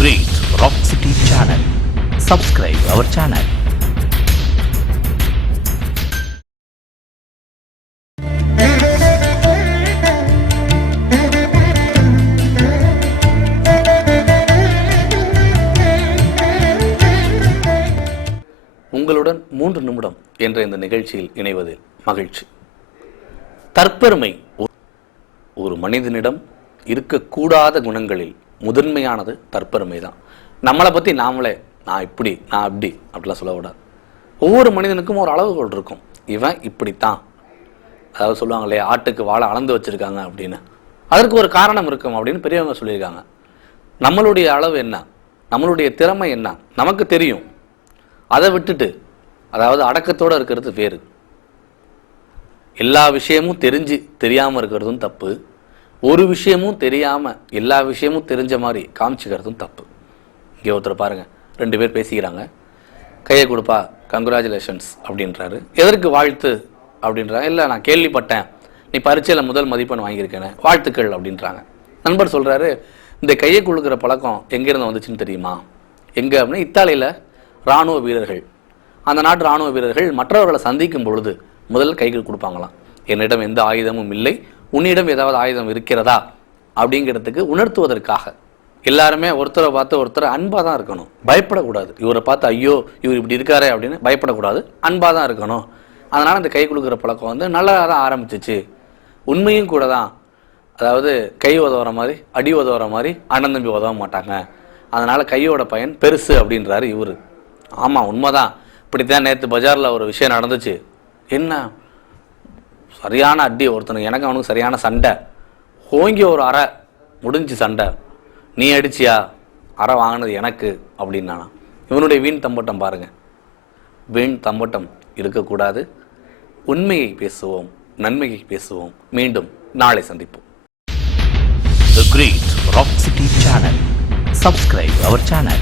Great Rock City channel. Subscribe our channel. உங்களுடன் 3 நிமிடம் என்ற இந்த நிகழ்ச்சியில் இணைவதில் மகிழ்ச்சி. தற்பெருமை ஒரு மனிதனிடம் இருக்கக்கூடாத குணங்களில் முதன்மையானது தற்பெருமை தான். நம்மளை பற்றி நாமளே நான் இப்படி நான் அப்படி அப்படிலாம் சொல்லக்கூடாது. ஒவ்வொரு மனிதனுக்கும் ஒரு அளவுகோல் இருக்கும். இவன் இப்படித்தான், அதாவது சொல்லுவாங்க இல்லையா, ஆட்டுக்கு வாழை அளந்து வச்சுருக்காங்க அப்படின்னு. அதற்கு ஒரு காரணம் இருக்கும் அப்படின்னு பெரியவங்க சொல்லியிருக்காங்க. நம்மளுடைய அளவு என்ன, நம்மளுடைய திறமை என்ன நமக்கு தெரியும். அதை விட்டுட்டு அதாவது அடக்கத்தோடு இருக்கிறது வேறு. எல்லா விஷயமும் தெரிஞ்சு தெரியாமல் இருக்கிறதும் தப்பு. ஒரு விஷயமும் தெரியாமல் எல்லா விஷயமும் தெரிஞ்ச மாதிரி காமிச்சிக்கிறதும் தப்பு. இங்கே ஒருத்தர் பாருங்கள், 2 பேர் பேசிக்கிறாங்க. கையை கொடுப்பா, கங்க்ராச்சுலேஷன்ஸ் அப்படின்றாரு. எதற்கு வாழ்த்து அப்படின்றாங்க. இல்லை, நான் கேள்விப்பட்டேன் நீ பரீட்சையில் முதல் மதிப்பெண் வாங்கியிருக்கேன்னு, வாழ்த்துக்கள் அப்படின்றாங்க. நண்பர் சொல்கிறாரு, இந்த கையை கொடுக்குற பழக்கம் எங்கேருந்து வந்துச்சுன்னு தெரியுமா? எங்கே அப்படின்னா, இத்தாலியில் இராணுவ வீரர்கள், அந்த நாட்டு இராணுவ வீரர்கள் மற்றவர்களை சந்திக்கும் பொழுது முதல் கைகள் கொடுப்பாங்களாம். என்னிடம் எந்த ஆயுதமும் இல்லை, உன்னிடம் ஏதாவது ஆயுதம் இருக்கிறதா அப்படிங்கிறதுக்கு உணர்த்துவதற்காக. எல்லாருமே ஒருத்தரை பார்த்து ஒருத்தர் அன்பாக தான் இருக்கணும், பயப்படக்கூடாது. இவரை பார்த்து ஐயோ இவர் இப்படி இருக்காரே அப்படின்னு பயப்படக்கூடாது, அன்பாக தான் இருக்கணும். அதனால் இந்த கை கொடுக்குற பழக்கம் நல்லா தான் ஆரம்பிச்சிச்சு. உண்மையும் கூட தான். அதாவது கை உதவுற மாதிரி அடி உதவுற மாதிரி அண்ணன் தம்பி உதவ மாட்டாங்க. அதனால் கையோட பயன் பெருசு அப்படின்றாரு இவர். ஆமாம், உண்மைதான். இப்படித்தான் நேற்று பஜாரில் ஒரு விஷயம் நடந்துச்சு. என்ன, சரியான அடி ஒருத்தனுக்கு, எனக்கு அவனுக்கு சரியான சண்டை. ஓங்கி ஒரு அறை முடிஞ்சு சண்டை. நீ அடிச்சியா, அறை வாங்கினது எனக்கு அப்படின்னா. இவனுடைய வீண் தம்பட்டம் பாருங்கள். வீண் தம்பட்டம் இருக்கக்கூடாது. உண்மையை பேசுவோம், நன்மையை பேசுவோம். மீண்டும் நாளை சந்திப்போம். The Great Rock City channel. Subscribe our channel.